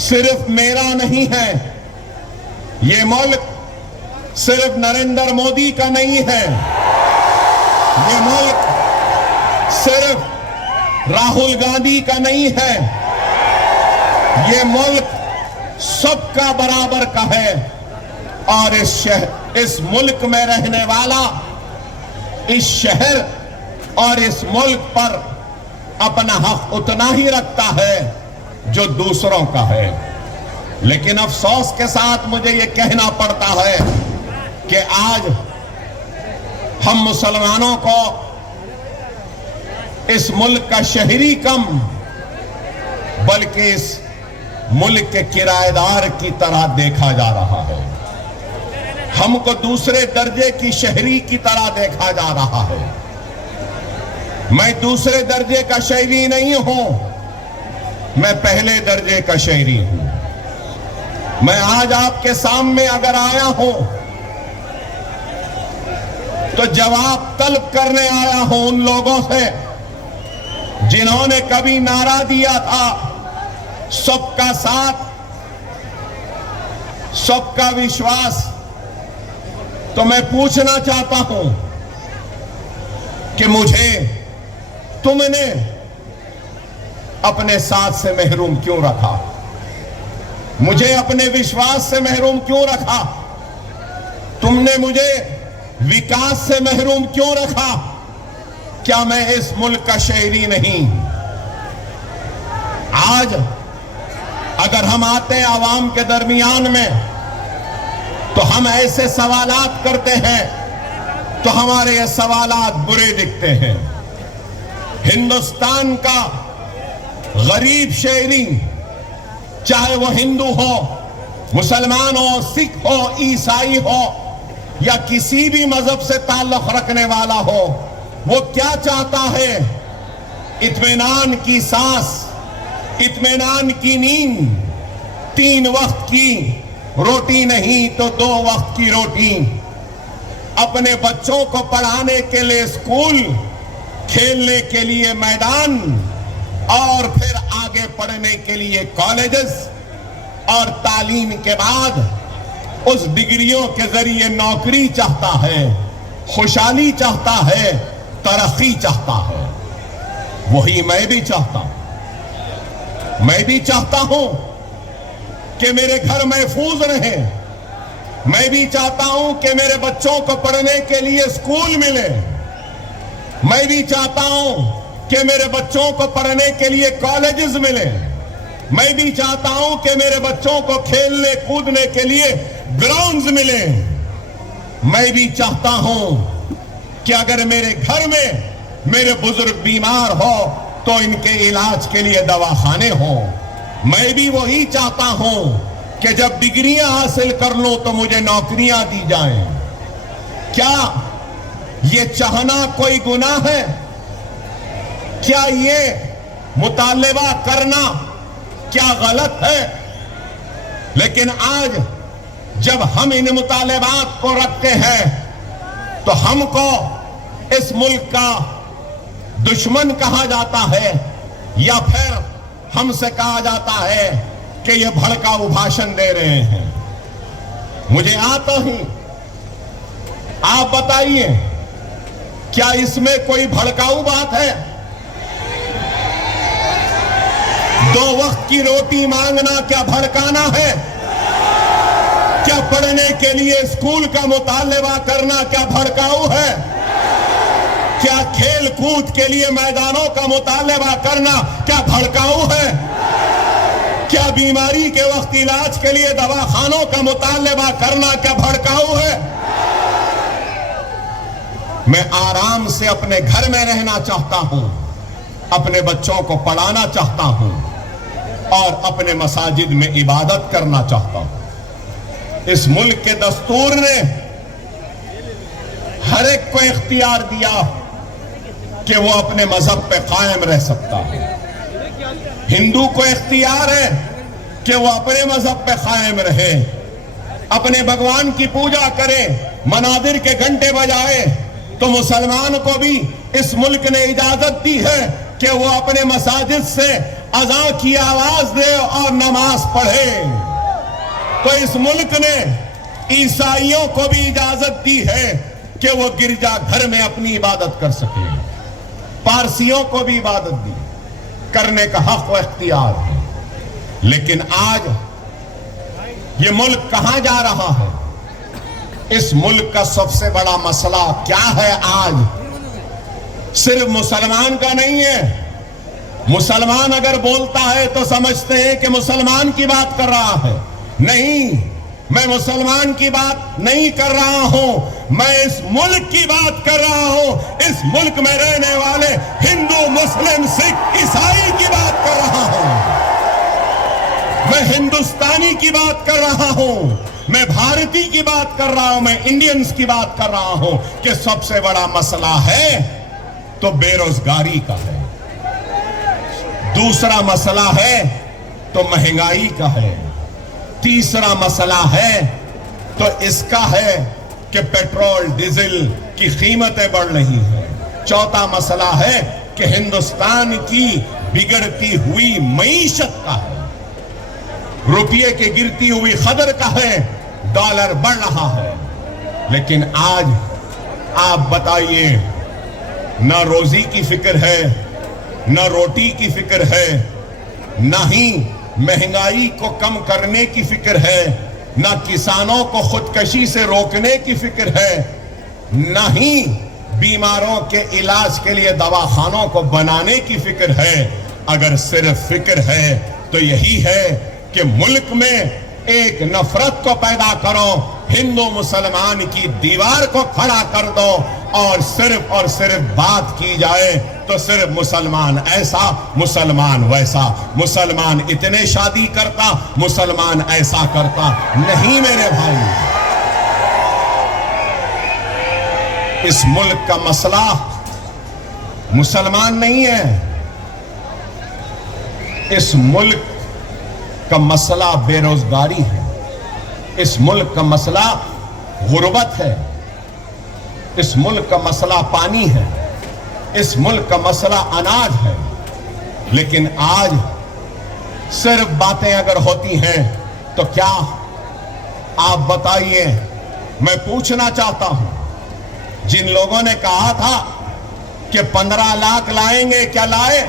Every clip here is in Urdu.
صرف میرا نہیں ہے، یہ ملک صرف نریندر مودی کا نہیں ہے، یہ ملک صرف راہل گاندھی کا نہیں ہے، یہ ملک سب کا برابر کا ہے، اور اس ملک میں رہنے والا اس شہر اور اس ملک پر اپنا حق اتنا ہی رکھتا ہے جو دوسروں کا ہے۔ لیکن افسوس کے ساتھ مجھے یہ کہنا پڑتا ہے کہ آج ہم مسلمانوں کو اس ملک کا شہری کم بلکہ اس ملک کے کرایہ دار کی طرح دیکھا جا رہا ہے، ہم کو دوسرے درجے کی شہری کی طرح دیکھا جا رہا ہے۔ میں دوسرے درجے کا شہری نہیں ہوں، میں پہلے درجے کا شہری ہوں۔ میں آج آپ کے سامنے اگر آیا ہوں تو جواب طلب کرنے آیا ہوں ان لوگوں سے جنہوں نے کبھی نعرہ دیا تھا سب کا ساتھ، سب کا وشواس۔ تو میں پوچھنا چاہتا ہوں کہ مجھے تم نے اپنے ساتھ سے محروم کیوں رکھا؟ مجھے اپنے وشواس سے محروم کیوں رکھا؟ تم نے مجھے وکاس سے محروم کیوں رکھا؟ کیا میں اس ملک کا شہری نہیں؟ آج اگر ہم آتے ہیں عوام کے درمیان میں تو ہم ایسے سوالات کرتے ہیں تو ہمارے یہ سوالات برے دکھتے ہیں۔ ہندوستان کا غریب شہری، چاہے وہ ہندو ہو، مسلمان ہو، سکھ ہو، عیسائی ہو یا کسی بھی مذہب سے تعلق رکھنے والا ہو، وہ کیا چاہتا ہے؟ اطمینان کی سانس، اطمینان کی نیند، 3 وقت کی روٹی نہیں تو 2 وقت کی روٹی، اپنے بچوں کو پڑھانے کے لیے اسکول، کھیلنے کے لیے میدان، اور پھر آگے پڑھنے کے لیے کالجز، اور تعلیم کے بعد اس ڈگریوں کے ذریعے نوکری چاہتا ہے، خوشحالی چاہتا ہے، ترقی چاہتا ہے۔ وہی میں بھی چاہتا ہوں۔ میں بھی چاہتا ہوں کہ میرے گھر محفوظ رہے، میں بھی چاہتا ہوں کہ میرے بچوں کو پڑھنے کے لیے اسکول ملے، میں بھی چاہتا ہوں کہ میرے بچوں کو پڑھنے کے لیے کالجز ملے، میں بھی چاہتا ہوں کہ میرے بچوں کو کھیلنے کودنے کے لیے گراؤنڈز ملے، میں بھی چاہتا ہوں کہ اگر میرے گھر میں میرے بزرگ بیمار ہو تو ان کے علاج کے لیے دواخانے ہوں، میں بھی وہی چاہتا ہوں کہ جب ڈگریاں حاصل کر لوں تو مجھے نوکریاں دی جائیں۔ کیا یہ چاہنا کوئی گناہ ہے؟ کیا یہ مطالبہ کرنا کیا غلط ہے؟ لیکن آج جب ہم ان مطالبات کو رکھتے ہیں تو ہم کو اس ملک کا دشمن کہا جاتا ہے، یا پھر ہم سے کہا جاتا ہے کہ یہ بھڑکاؤ بھاشن دے رہے ہیں۔ مجھے آتا ہی آپ بتائیے، کیا اس میں کوئی بھڑکاؤ بات ہے؟ 2 وقت کی روٹی مانگنا کیا بھڑکانا ہے؟ کیا پڑھنے کے لیے اسکول کا مطالبہ کرنا کیا بھڑکاؤ ہے؟ کیا کھیل کود کے لیے میدانوں کا مطالبہ کرنا کیا بھڑکاؤ ہے؟ کیا بیماری کے وقت علاج کے لیے دواخانوں کا مطالبہ کرنا کیا بھڑکاؤ ہے؟ میں آرام سے اپنے گھر میں رہنا چاہتا ہوں، اپنے بچوں کو پڑھانا چاہتا ہوں، اور اپنے مساجد میں عبادت کرنا چاہتا ہوں۔ اس ملک کے دستور نے ہر ایک کو اختیار دیا کہ وہ اپنے مذہب پہ قائم رہ سکتا ہے۔ ہندو کو اختیار ہے کہ وہ اپنے مذہب پہ قائم رہے، اپنے بھگوان کی پوجا کرے، منادر کے گھنٹے بجائے۔ تو مسلمان کو بھی اس ملک نے اجازت دی ہے کہ کہ وہ اپنے مساجد سے اذان کی آواز دے اور نماز پڑھے، تو اس ملک نے عیسائیوں کو بھی اجازت دی ہے کہ وہ گرجا گھر میں اپنی عبادت کر سکیں، پارسیوں کو بھی عبادت دی کرنے کا حق و اختیار ہے۔ لیکن آج یہ ملک کہاں جا رہا ہے؟ اس ملک کا سب سے بڑا مسئلہ کیا ہے آج؟ صرف مسلمان کا نہیں ہے۔ مسلمان اگر بولتا ہے تو سمجھتے ہیں کہ مسلمان کی بات کر رہا ہے۔ نہیں، میں مسلمان کی بات نہیں کر رہا ہوں، میں اس ملک کی بات کر رہا ہوں۔ اس ملک میں رہنے والے ہندو، مسلم، سکھ، عیسائی کی بات کر رہا ہوں۔ میں ہندوستانی کی بات کر رہا ہوں، میں بھارتی کی بات کر رہا ہوں، میں انڈینز کی بات کر رہا ہوں کہ سب سے بڑا مسئلہ ہے تو بے روزگاری کا ہے، دوسرا مسئلہ ہے تو مہنگائی کا ہے، تیسرا مسئلہ ہے تو اس کا ہے کہ پیٹرول ڈیزل کی قیمتیں بڑھ رہی ہیں، چوتھا مسئلہ ہے کہ ہندوستان کی بگڑتی ہوئی معیشت کا ہے، روپیے کی گرتی ہوئی قدر کا ہے، ڈالر بڑھ رہا ہے۔ لیکن آج آپ بتائیے، نہ روزی کی فکر ہے، نہ روٹی کی فکر ہے، نہ ہی مہنگائی کو کم کرنے کی فکر ہے، نہ کسانوں کو خودکشی سے روکنے کی فکر ہے، نہ ہی بیماروں کے علاج کے لیے دواخانوں کو بنانے کی فکر ہے۔ اگر صرف فکر ہے تو یہی ہے کہ ملک میں ایک نفرت کو پیدا کرو، ہندو مسلمان کی دیوار کو کھڑا کر دو، اور صرف بات کی جائے تو صرف مسلمان ایسا، مسلمان ویسا، مسلمان اتنے شادی کرتا، مسلمان ایسا کرتا۔ نہیں میرے بھائی، اس ملک کا مسئلہ مسلمان نہیں ہے، اس ملک کا مسئلہ بے روزگاری ہے، اس ملک کا مسئلہ غربت ہے، اس ملک کا مسئلہ پانی ہے، اس ملک کا مسئلہ اناج ہے۔ لیکن آج صرف باتیں اگر ہوتی ہیں تو کیا؟ آپ بتائیے، میں پوچھنا چاہتا ہوں، جن لوگوں نے کہا تھا کہ 15 لاکھ لائیں گے، کیا لائے؟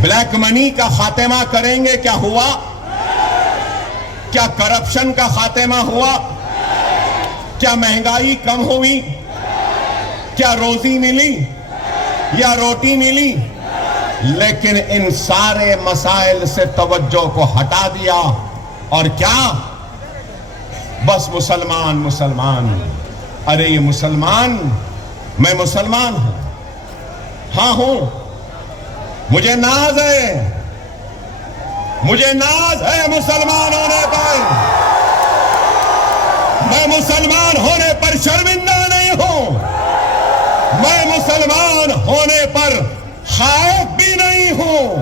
بلیک منی کا خاتمہ کریں گے، کیا ہوا؟ کیا کرپشن کا خاتمہ ہوا؟ کیا مہنگائی کم ہوئی؟ کیا روزی ملی یا روٹی ملی؟ لیکن ان سارے مسائل سے توجہ کو ہٹا دیا، اور کیا؟ بس مسلمان مسلمان۔ ارے یہ مسلمان، میں مسلمان ہوں، ہاں ہوں، مجھے ناز ہے، مجھے ناز ہے مسلمان ہونے پر، میں مسلمان ہونے پر شرمندہ نہیں ہوں، میں مسلمان ہونے پر خائف بھی نہیں ہوں،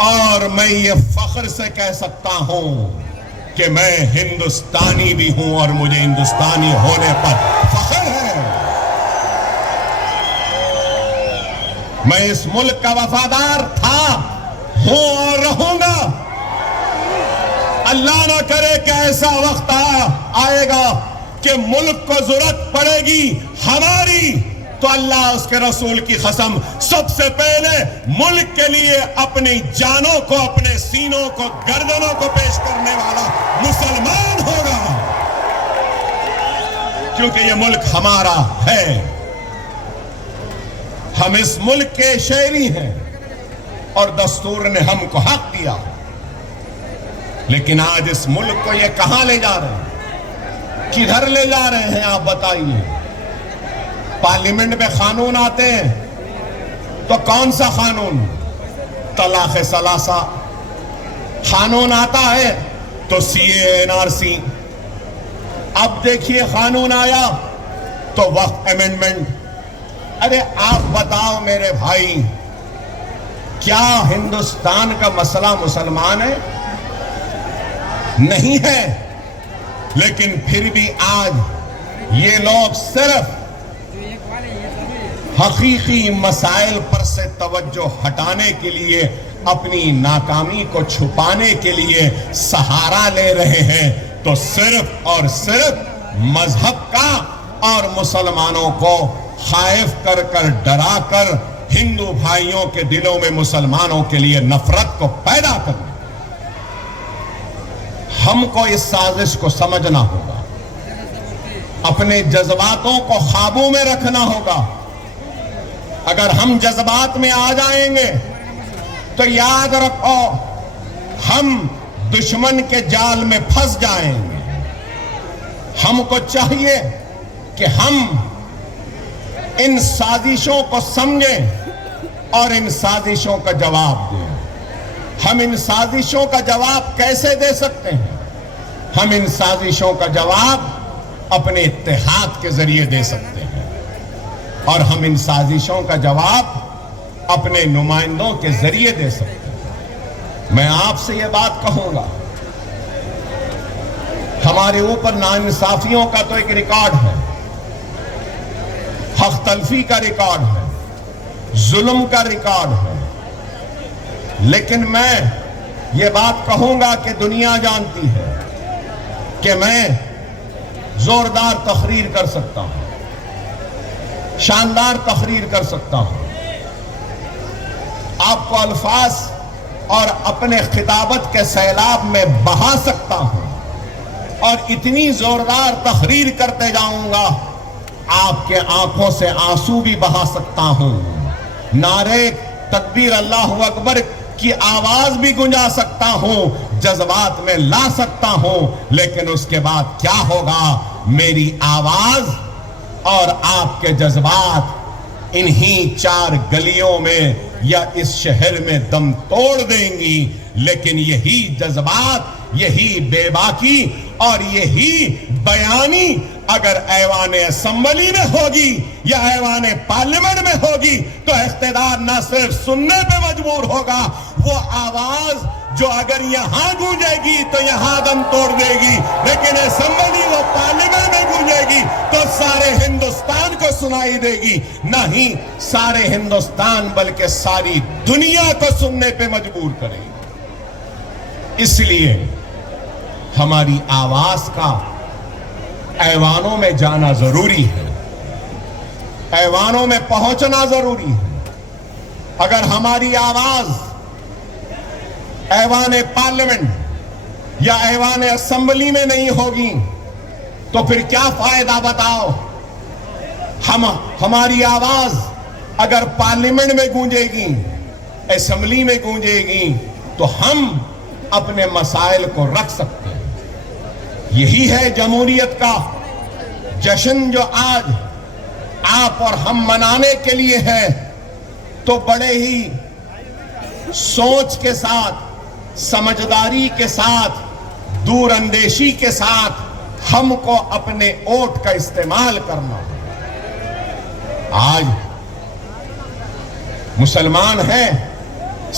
اور میں یہ فخر سے کہہ سکتا ہوں کہ میں ہندوستانی بھی ہوں، اور مجھے ہندوستانی ہونے پر فخر ہے۔ میں اس ملک کا وفادار تھا، ہوں اور رہوں گا۔ اللہ نہ کرے کہ ایسا وقت آئے گا کہ ملک کو ضرورت پڑے گی ہماری، تو اللہ اس کے رسول کی قسم سب سے پہلے ملک کے لیے اپنی جانوں کو، اپنے سینوں کو، گردنوں کو پیش کرنے والا مسلمان ہوگا، کیونکہ یہ ملک ہمارا ہے، ہم اس ملک کے شہری ہیں، اور دستور نے ہم کو حق دیا۔ لیکن آج اس ملک کو یہ کہاں لے جا رہے ہیں؟ کدھر لے جا رہے ہیں آپ بتائیے؟ پارلیمنٹ میں قانون آتے ہیں تو کون سا قانون؟ طلاق ثلاثہ۔ قانون آتا ہے تو CAA NRC۔ اب دیکھیے قانون آیا تو وقف امینڈمنٹ۔ ارے آپ بتاؤ میرے بھائی، کیا ہندوستان کا مسئلہ مسلمان ہے؟ نہیں ہے، لیکن پھر بھی آج یہ لوگ صرف حقیقی مسائل پر سے توجہ ہٹانے کے لیے، اپنی ناکامی کو چھپانے کے لیے سہارا لے رہے ہیں، تو صرف اور صرف مذہب کا اور مسلمانوں کو خائف کر کر، ڈرا کر، ہندو بھائیوں کے دلوں میں مسلمانوں کے لیے نفرت کو پیدا کرنا۔ ہم کو اس سازش کو سمجھنا ہوگا، اپنے جذباتوں کو قابو میں رکھنا ہوگا۔ اگر ہم جذبات میں آ جائیں گے تو یاد رکھو ہم دشمن کے جال میں پھنس جائیں گے۔ ہم کو چاہیے کہ ہم ان سازشوں کو سمجھیں اور ان سازشوں کا جواب دیں۔ ہم ان سازشوں کا جواب کیسے دے سکتے ہیں؟ ہم ان سازشوں کا جواب اپنے اتحاد کے ذریعے دے سکتے ہیں، اور ہم ان سازشوں کا جواب اپنے نمائندوں کے ذریعے دے سکتے ہیں۔ میں آپ سے یہ بات کہوں گا، ہمارے اوپر ناانصافیوں کا تو ایک ریکارڈ ہے، حق تلفی کا ریکارڈ ہے، ظلم کا ریکارڈ ہے، لیکن میں یہ بات کہوں گا کہ دنیا جانتی ہے کہ میں زوردار تقریر کر سکتا ہوں، شاندار تقریر کر سکتا ہوں، آپ کو الفاظ اور اپنے خطابت کے سیلاب میں بہا سکتا ہوں، اور اتنی زوردار تقریر کرتے جاؤں گا آپ کے آنکھوں سے آنسو بھی بہا سکتا ہوں، نعرے تکبیر اللہ اکبر کی آواز بھی گنجا سکتا ہوں، جذبات میں لا سکتا ہوں، لیکن اس کے بعد کیا ہوگا؟ میری آواز اور آپ کے جذبات انہی 4 گلیوں میں یا اس شہر میں دم توڑ دیں گی، لیکن یہی جذبات، یہی بے باکی اور یہی بیانی اگر ایوان اسمبلی میں ہوگی یا ایوان پارلیمنٹ میں ہوگی تو اقتدار نہ صرف سننے پہ مجبور ہوگا، وہ آواز جو اگر یہاں گونجے گی تو یہاں دم توڑ دے گی، لیکن اسمبلی و پارلیمنٹ میں گونجے گی تو سارے ہندوستان کو سنائی دے گی، نہ ہی سارے ہندوستان بلکہ ساری دنیا کو سننے پہ مجبور کرے گی۔ اس لیے ہماری آواز کا ایوانوں میں جانا ضروری ہے، ایوانوں میں پہنچنا ضروری ہے۔ اگر ہماری آواز ایوان پارلیمنٹ یا ایوان اسمبلی میں نہیں ہوگی تو پھر کیا فائدہ بتاؤ؟ ہماری آواز اگر پارلیمنٹ میں گونجے گی، اسمبلی میں گونجے گی تو ہم اپنے مسائل کو رکھ سکتے ہیں۔ یہی ہے جمہوریت کا جشن جو آج آپ اور ہم منانے کے لیے ہے، تو بڑے ہی سوچ کے ساتھ، سمجھداری کے ساتھ، دور اندیشی کے ساتھ ہم کو اپنے ووٹ کا استعمال کرنا ہے۔ آج مسلمان ہیں،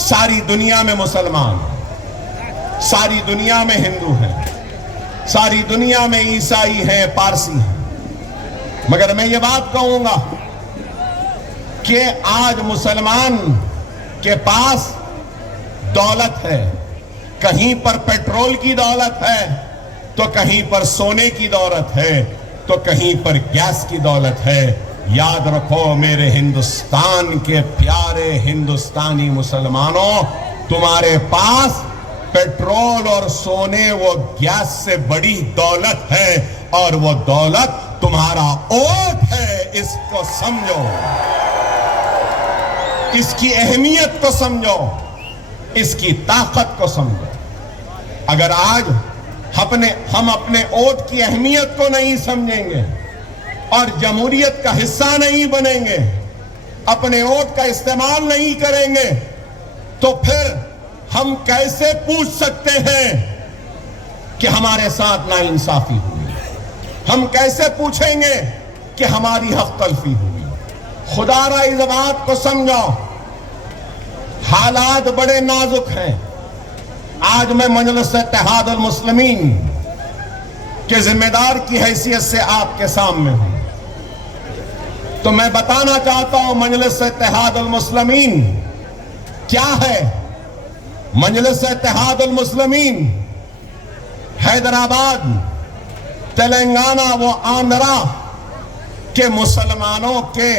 ساری دنیا میں مسلمان ہیں، ساری دنیا میں ہندو ہیں، ساری دنیا میں عیسائی ہیں، پارسی ہیں، مگر میں یہ بات کہوں گا کہ آج مسلمان کے پاس دولت ہے، کہیں پر پیٹرول کی دولت ہے تو کہیں پر سونے کی دولت ہے تو کہیں پر گیس کی دولت ہے۔ یاد رکھو میرے ہندوستان کے پیارے ہندوستانی مسلمانوں، تمہارے پاس پیٹرول اور سونے و گیس سے بڑی دولت ہے، اور وہ دولت تمہارا ووٹ ہے۔ اس کو سمجھو، اس کی اہمیت کو سمجھو، اس کی طاقت کو سمجھو۔ اگر آج ہم اپنے ووٹ کی اہمیت کو نہیں سمجھیں گے اور جمہوریت کا حصہ نہیں بنیں گے، اپنے ووٹ کا استعمال نہیں کریں گے، تو پھر ہم کیسے پوچھ سکتے ہیں کہ ہمارے ساتھ ناانصافی ہوئی؟ ہم کیسے پوچھیں گے کہ ہماری حق تلفی ہوئی؟ خدا را اس بات کو سمجھو، حالات بڑے نازک ہیں۔ آج میں مجلس اتحاد المسلمین کے ذمہ دار کی حیثیت سے آپ کے سامنے ہوں۔ تو میں بتانا چاہتا ہوں مجلس اتحاد المسلمین کیا ہے. مجلس اتحاد المسلمین حیدرآباد، تلنگانہ و آندھرا کے مسلمانوں کے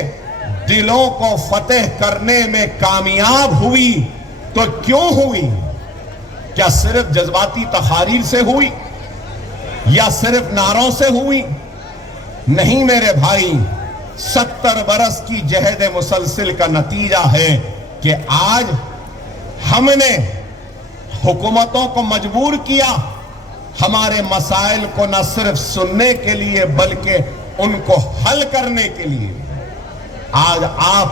دلوں کو فتح کرنے میں کامیاب ہوئی. تو کیوں ہوئی؟ کیا صرف جذباتی تحاریر سے ہوئی یا صرف نعروں سے ہوئی؟ نہیں میرے بھائی، 70 برس کی جہد مسلسل کا نتیجہ ہے کہ آج ہم نے حکومتوں کو مجبور کیا ہمارے مسائل کو نہ صرف سننے کے لیے بلکہ ان کو حل کرنے کے لیے. آج آپ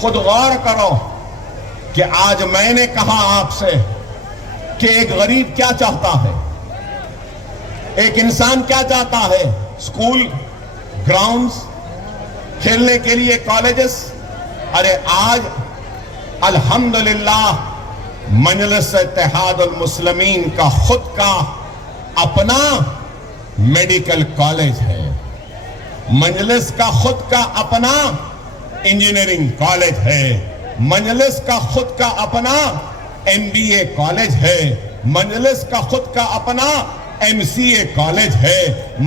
خود غور کرو کہ آج میں نے کہا آپ سے کہ ایک غریب کیا چاہتا ہے، ایک انسان کیا چاہتا ہے؟ اسکول، گراؤنڈز، کھیلنے کے لیے کالجز. ارے آج الحمدللہ مجلس اتحاد المسلمین کا خود کا اپنا میڈیکل کالج ہے. مجلس کا خود کا اپنا انجینئرنگ کالج ہے. مجلس کا خود کا اپنا MBA کالج ہے. مجلس کا خود کا اپنا MCA کالج ہے.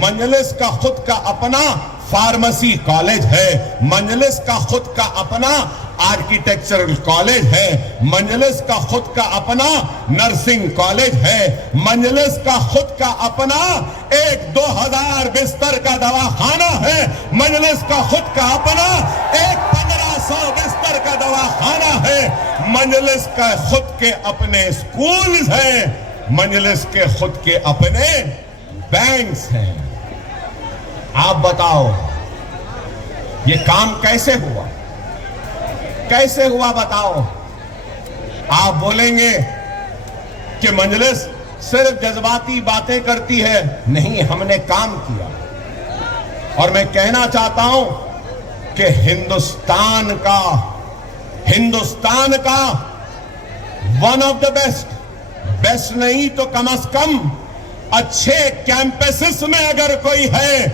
مجلس کا خود کا اپنا فارمیسی کالج ہے. مجلس کا خود کا اپنا آرکیٹیکچرل کالج ہے. مجلس کا خود کا اپنا نرسنگ کالج ہے. مجلس کا خود کا اپنا 2000 بستر کا دواخانہ ہے. مجلس کا خود کا اپنا 1500 بستر کا دواخانہ ہے. مجلس کا خود کے اپنے سکولز ہیں. مجلس کے خود کے اپنے بینکس ہیں. آپ بتاؤ یہ کام کیسے ہوا؟ کیسے ہوا بتاؤ؟ آپ بولیں گے کہ مجلس صرف جذباتی باتیں کرتی ہے. نہیں، ہم نے کام کیا. اور میں کہنا چاہتا ہوں کہ ہندوستان کا ون آف دا بیسٹ نہیں تو کم از کم اچھے کیمپسز میں اگر کوئی ہے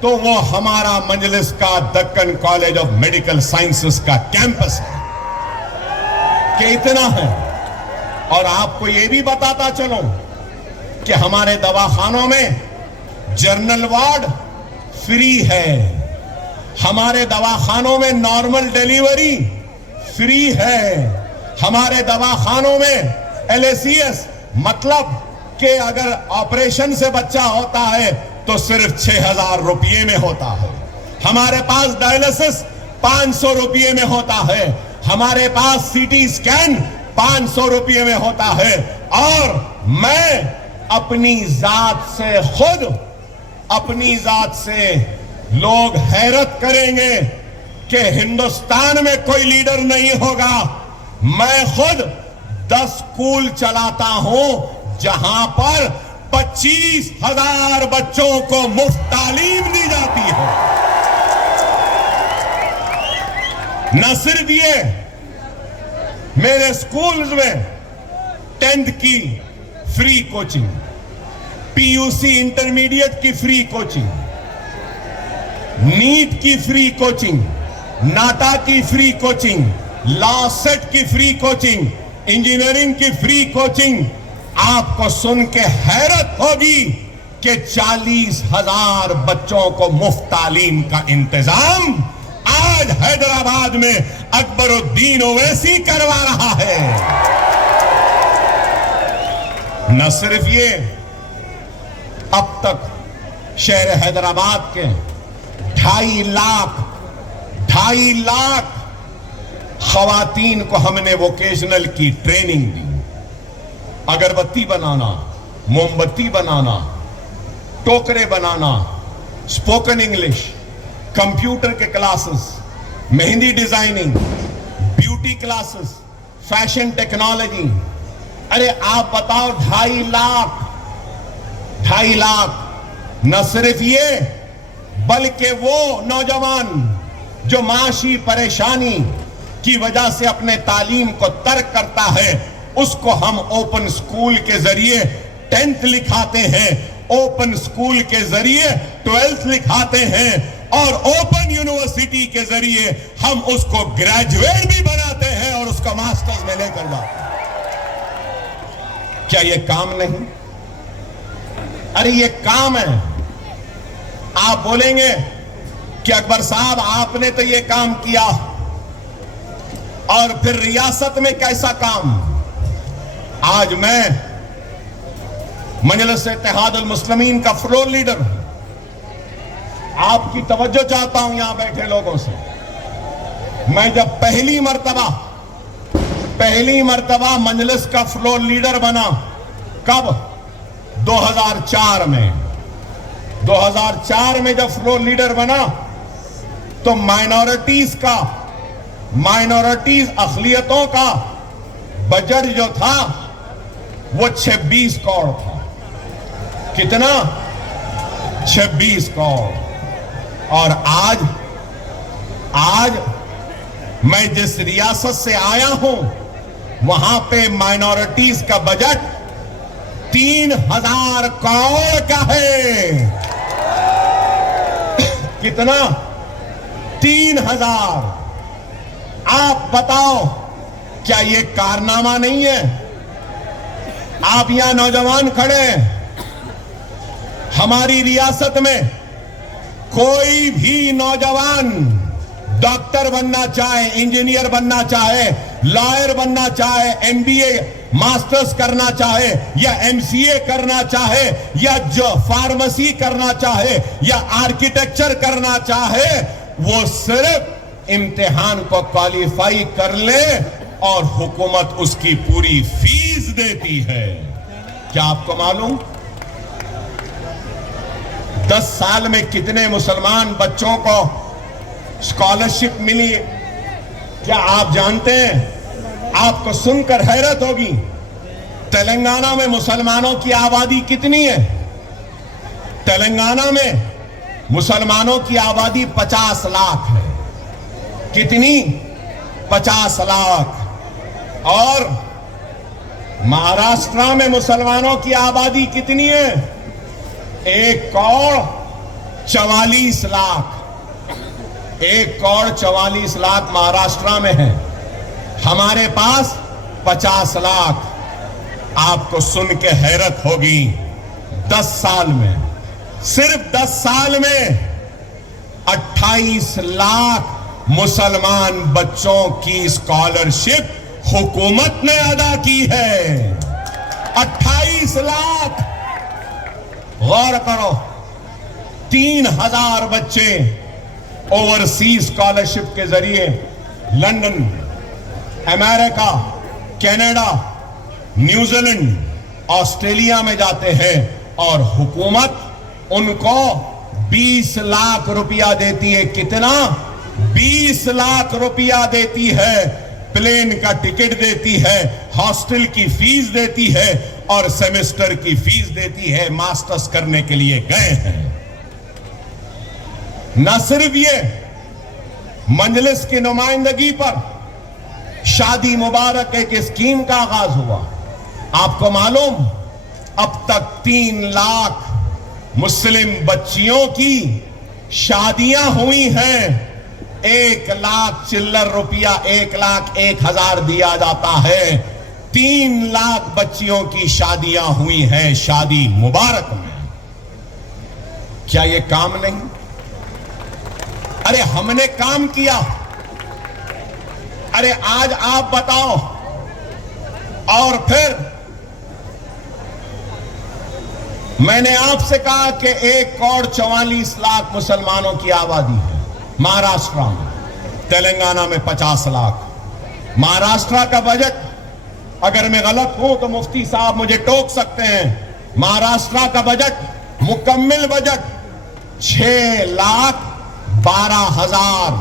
تو وہ ہمارا مجلس کا Deccan college of medical sciences کا کیمپس ہے. کہ اتنا ہے. اور آپ کو یہ بھی بتاتا چلوں کہ ہمارے دواخانوں میں جنرل وارڈ فری ہے. ہمارے دواخانوں میں نارمل ڈیلیوری فری ہے. ہمارے دواخانوں میں LACS مطلب کہ اگر آپریشن سے بچہ ہوتا ہے تو صرف 6000 روپیے میں ہوتا ہے. ہمارے پاس ڈائلسس 500 روپیے میں ہوتا ہے. ہمارے پاس CT اسکین 500 روپیے میں ہوتا ہے. اور میں اپنی ذات سے لوگ حیرت کریں گے کہ ہندوستان میں کوئی لیڈر نہیں ہوگا. میں خود 10 اسکول چلاتا ہوں جہاں پر 25,000 بچوں کو مفت تعلیم دی جاتی ہے. نہ صرف یہ، میرے اسکولز میں 10th کی فری کوچنگ، PUC انٹرمیڈیٹ کی فری کوچنگ، نیٹ کی فری کوچنگ، ناٹا کی فری کوچنگ، لا سیٹ کی فری کوچنگ، انجینئرنگ کی فری کوچنگ. آپ کو سن کے حیرت ہوگی کہ 40,000 بچوں کو مفت تعلیم کا انتظام آج حیدرآباد میں اکبر الدین اویسی کروا رہا ہے. نہ صرف یہ، اب تک شہر حیدرآباد کے 2.5 لاکھ خواتین کو ہم نے ووکیشنل کی ٹریننگ دی. اگربتی بنانا، موم بتی بنانا، ٹوکرے بنانا، اسپوکن انگلش، کمپیوٹر کے classes, mehndi designing, beauty classes, fashion technology. ارے آپ بتاؤ 2.5 لاکھ. نہ صرف یہ بلکہ وہ نوجوان جو معاشی پریشانی کی وجہ سے اپنے تعلیم کو ترک کرتا ہے، اس کو ہم اوپن سکول کے ذریعے 10th لکھاتے ہیں، اوپن سکول کے ذریعے 12th لکھاتے ہیں، اور اوپن یونیورسٹی کے ذریعے ہم اس کو گریجویٹ بھی بناتے ہیں اور اس کا ماسٹرز میں لے کر جاتے ہیں. کیا یہ کام نہیں؟ ارے یہ کام ہے. آپ بولیں گے کہ اکبر صاحب آپ نے تو یہ کام کیا اور پھر ریاست میں کیسا کام؟ آج میں مجلس اتحاد المسلمین کا فلور لیڈر ہوں. آپ کی توجہ چاہتا ہوں یہاں بیٹھے لوگوں سے. میں جب پہلی مرتبہ مجلس کا فلور لیڈر بنا، کب؟ 2004 میں. 2004 میں جب فلور لیڈر بنا تو مائنورٹیز اقلیتوں کا بجٹ جو تھا وہ 26 کروڑ تھا. کتنا؟ 26 کروڑ. اور آج میں جس ریاست سے آیا ہوں وہاں پہ مائنورٹیز کا بجٹ 3000 کروڑ کا ہے. کتنا؟ 3000. آپ بتاؤ کیا یہ کارنامہ نہیں ہے؟ آپ یہاں نوجوان کھڑے ہیں. ہماری ریاست میں کوئی بھی نوجوان ڈاکٹر بننا چاہے، انجینئر بننا چاہے، لائر بننا چاہے، ایم بی اے ماسٹرز کرنا چاہے یا ایم سی اے کرنا چاہے یا جو فارمیسی کرنا چاہے یا آرکیٹیکچر کرنا چاہے، وہ صرف امتحان کو کوالیفائی کر لے اور حکومت اس کی پوری فیس دیتی ہے. کیا آپ کو معلوم 10 سال میں کتنے مسلمان بچوں کو اسکالرشپ ملی؟ کیا آپ جانتے ہیں؟ آپ کو سن کر حیرت ہوگی. تلنگانہ میں مسلمانوں کی آبادی کتنی ہے؟ تلنگانہ میں مسلمانوں کی آبادی 50 لاکھ ہے. کتنی؟ 50 لاکھ. اور مہاراشٹرا میں مسلمانوں کی آبادی کتنی ہے؟ 1 کروڑ 44 لاکھ. 1 کروڑ 44 لاکھ مہاراشٹرا میں ہے. ہمارے پاس 50 لاکھ. آپ کو سن کے حیرت ہوگی 10 سال میں، صرف 10 سال میں 28 لاکھ مسلمان بچوں کی اسکالرشپ حکومت نے ادا کی ہے. 28 لاکھ. غور کرو، 3000 بچے اوورسیز اسکالرشپ کے ذریعے لندن، امریکہ، کینیڈا، نیوزی لینڈ، آسٹریلیا میں جاتے ہیں اور حکومت ان کو 20 لاکھ روپیہ دیتی ہے. کتنا؟ 20 لاکھ روپیہ دیتی ہے. پلین کا ٹکٹ دیتی ہے، ہاسٹل کی فیس دیتی ہے اور سیمسٹر کی فیس دیتی ہے. ماسٹرز کرنے کے لیے گئے ہیں. نہ صرف یہ، مجلس کی نمائندگی پر شادی مبارک ایک اسکیم کا آغاز ہوا. آپ کو معلوم اب تک 3 لاکھ مسلم بچیوں کی شادیاں ہوئی ہیں. 1 لاکھ چلر روپیہ، 1,01,000 دیا جاتا ہے. 3 لاکھ بچیوں کی شادیاں ہوئی ہیں شادی مبارک میں. کیا یہ کام نہیں؟ ارے ہم نے کام کیا. ارے آج آپ بتاؤ. اور پھر میں نے آپ سے کہا کہ 1 کروڑ 44 لاکھ مسلمانوں کی آبادی ہے مہاراشٹرا میں. تلنگانہ میں 50 لاکھ. مہاراشٹرا کا بجٹ، اگر میں غلط ہوں تو مفتی صاحب مجھے ٹوک سکتے ہیں، مہاراشٹرا کا بجٹ، مکمل بجٹ 6,12,000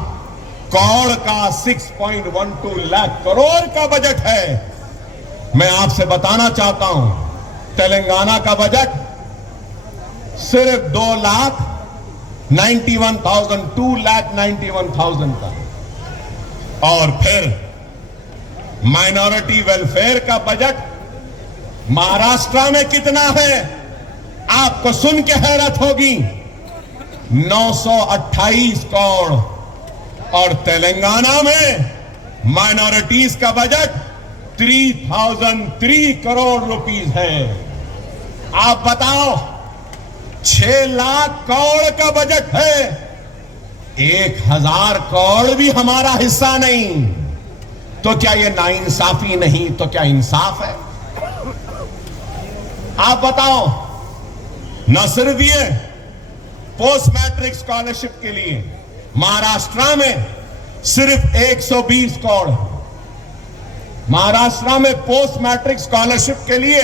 کروڑ کا 6.12 لاکھ کروڑ کا بجٹ ہے. میں آپ سے بتانا چاہتا ہوں تلنگانہ کا بجٹ صرف 2,91,000 2,91,000 کا. اور پھر مائنورٹی ویلفیئر کا بجٹ مہاراشٹرا میں کتنا ہے؟ آپ کو سن کے حیرت ہوگی. 928 کروڑ. اور تلنگانہ میں مائنورٹیز کا بجٹ 3003 کروڑ روپیز ہے. آپ بتاؤ 6 لاکھ کروڑ کا بجٹ ہے, 1000 کروڑ بھی ہمارا حصہ نہیں, تو کیا یہ ناانصافی نہیں تو کیا انصاف ہے؟ آپ بتاؤ. نہ صرف یہ پوسٹ میٹرک اسکالرشپ کے لیے مہاراشٹرا میں صرف 120 کروڑ, مہاراشٹرا میں پوسٹ میٹرک اسکالرشپ کے لیے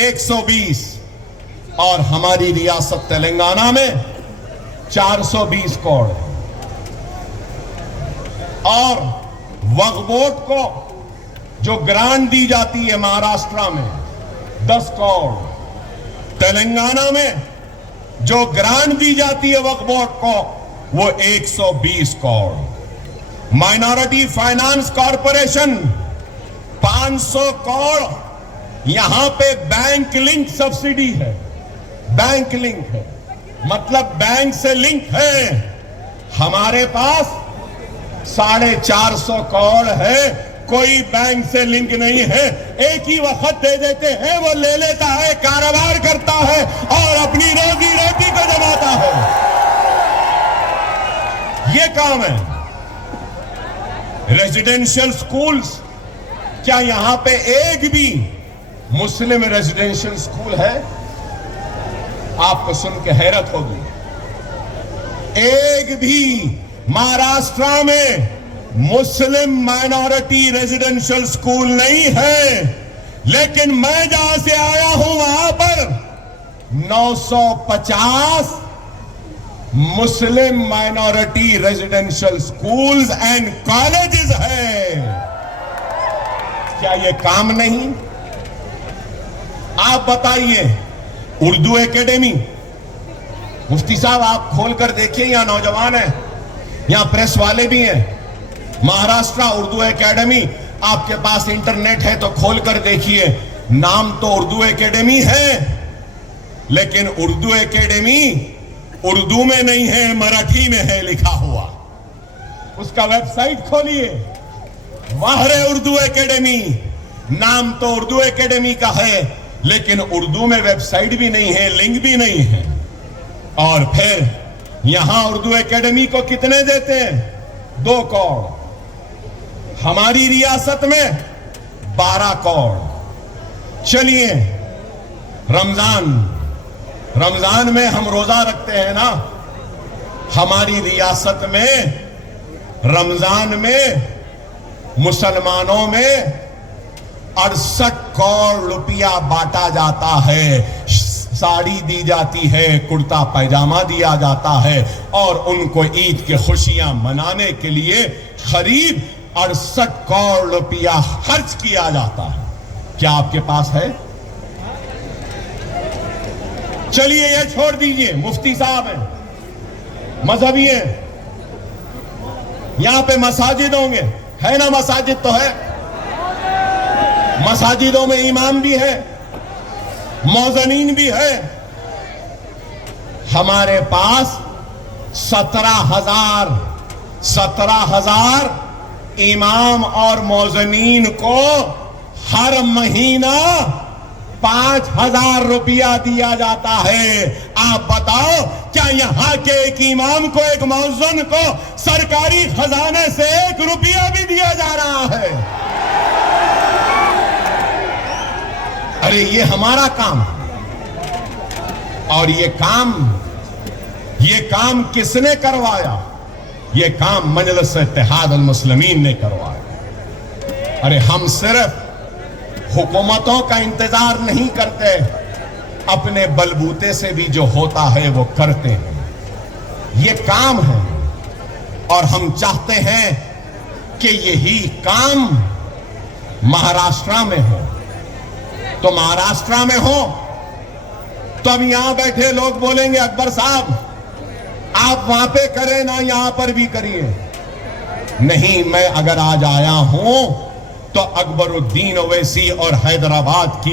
120, اور ہماری ریاست تلنگانہ میں 420 کروڑ. اور وقف بورڈ کو جو گرانٹ دی جاتی ہے مہاراشٹرا میں 10 کروڑ, تلنگانہ میں جو گرانٹ دی جاتی ہے وقف بورڈ کو وہ 120 crore. Minority finance corporation 500 crore, یہاں پہ بینک لنک سبسڈی ہے, بینک لنک ہے, مطلب بینک سے لنک ہے. ہمارے پاس 450 کروڑ ہے, کوئی بینک سے لنک نہیں ہے, ایک ہی وقت دے دیتے ہیں, وہ لے لیتا ہے, کاروبار کرتا ہے اور اپنی روزی روٹی کو جماتا ہے. یہ کام ہے. ریزیڈینشل سکولز, کیا یہاں پہ ایک بھی مسلم ریزیڈینشل سکول ہے؟ آپ کو سن کے حیرت ہوگی, ایک بھی مہاراشٹرا میں مسلم مائنورٹی ریزیڈینشل سکول نہیں ہے. لیکن میں جہاں سے آیا ہوں وہاں پر 950 Muslim minority residential schools and colleges ہے. کیا یہ کام نہیں؟ آپ بتائیے. اردو اکیڈمی, مفتی صاحب آپ کھول کر دیکھیے, یہاں نوجوان ہیں, یہاں پریس والے بھی ہیں. مہاراشٹرا اردو اکیڈمی, آپ کے پاس انٹرنیٹ ہے تو کھول کر دیکھیے. نام تو اردو اکیڈمی ہے, لیکن اردو اکیڈمی اردو میں نہیں ہے, مراٹھی میں ہے لکھا ہوا. اس کا ویب سائٹ کھولیے, ماہر اردو اکیڈمی. نام تو اردو اکیڈمی کا ہے, لیکن اردو میں ویب سائٹ بھی نہیں ہے, لنک بھی نہیں ہے. اور پھر یہاں اردو اکیڈمی کو کتنے دیتے ہیں؟ 2 کروڑ. ہماری ریاست میں 12 کروڑ. چلیے رمضان میں ہم روزہ رکھتے ہیں نا, ہماری ریاست میں رمضان میں مسلمانوں میں 68 کروڑ روپیہ بانٹا جاتا ہے. ساڑی دی جاتی ہے, کرتا پائجامہ دیا جاتا ہے, اور ان کو عید کے خوشیاں منانے کے لیے قریب 68 کروڑ روپیہ خرچ کیا جاتا ہے. کیا آپ کے پاس ہے؟ چلیے یہ چھوڑ دیجئے, مفتی صاحب ہیں, مذہبی ہیں, یہاں پہ مساجد ہوں گے, ہے نا؟ مساجد تو ہے, مساجدوں میں امام بھی ہے, موذنین بھی ہے. ہمارے پاس 17,000 امام اور موذنین کو ہر مہینہ 5,000 روپیہ دیا جاتا ہے. آپ بتاؤ, کیا یہاں کے ایک امام کو, ایک موذن کو سرکاری خزانے سے 1 روپیہ بھی دیا جا رہا ہے؟ ارے یہ ہمارا کام ہے. اور یہ کام کس نے کروایا؟ یہ کام مجلس اتحاد المسلمین نے کروایا. ارے ہم صرف حکومتوں کا انتظار نہیں کرتے, اپنے بلبوتے سے بھی جو ہوتا ہے وہ کرتے ہیں. یہ کام ہے, اور ہم چاہتے ہیں کہ یہی کام مہاراشٹرا میں ہو. تو مہاراشٹرا میں ہو تو اب یہاں بیٹھے لوگ بولیں گے, اکبر صاحب آپ وہاں پہ کریں نا, یہاں پر بھی کریے. نہیں, میں اگر آج آیا ہوں تو اکبر الدین اویسی اور حیدرآباد کی